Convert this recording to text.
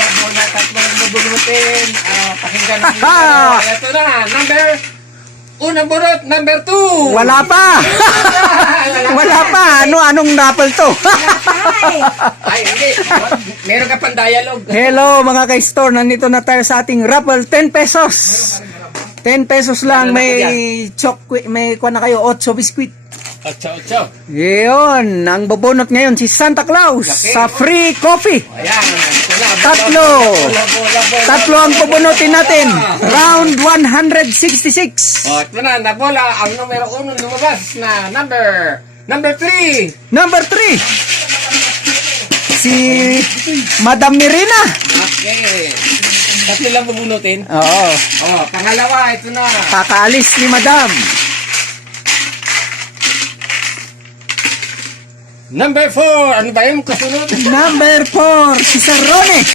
bola, tatlong bubunutin. Pakinggan mo. Ito na, unang bunot, number 2. Wala pa. Wala pa. Anong raffle to? Ay, hindi. Meron ka pang dialogue. Hello mga ka-store. Nandito na tayo sa ating raffle. 10 pesos. 10 pesos lang. May may kuha na kayo. 8 biskuit. 8. Yun. Ang bubunot ngayon si Santa Claus sa free coffee. Ayan. Tatlo ang pupunutin natin. Round 166. Ito na, nabola. Ang numero 1 lumabas na number 3. Number 3. Si Madam Mirina. Okay. Tatlo lang bubunutin. Oo. Pangalawa, ito na. Kakaalis ni Madam. Number 4. Ano ba yung kasunod? Number 4. Si Sir Ronnie.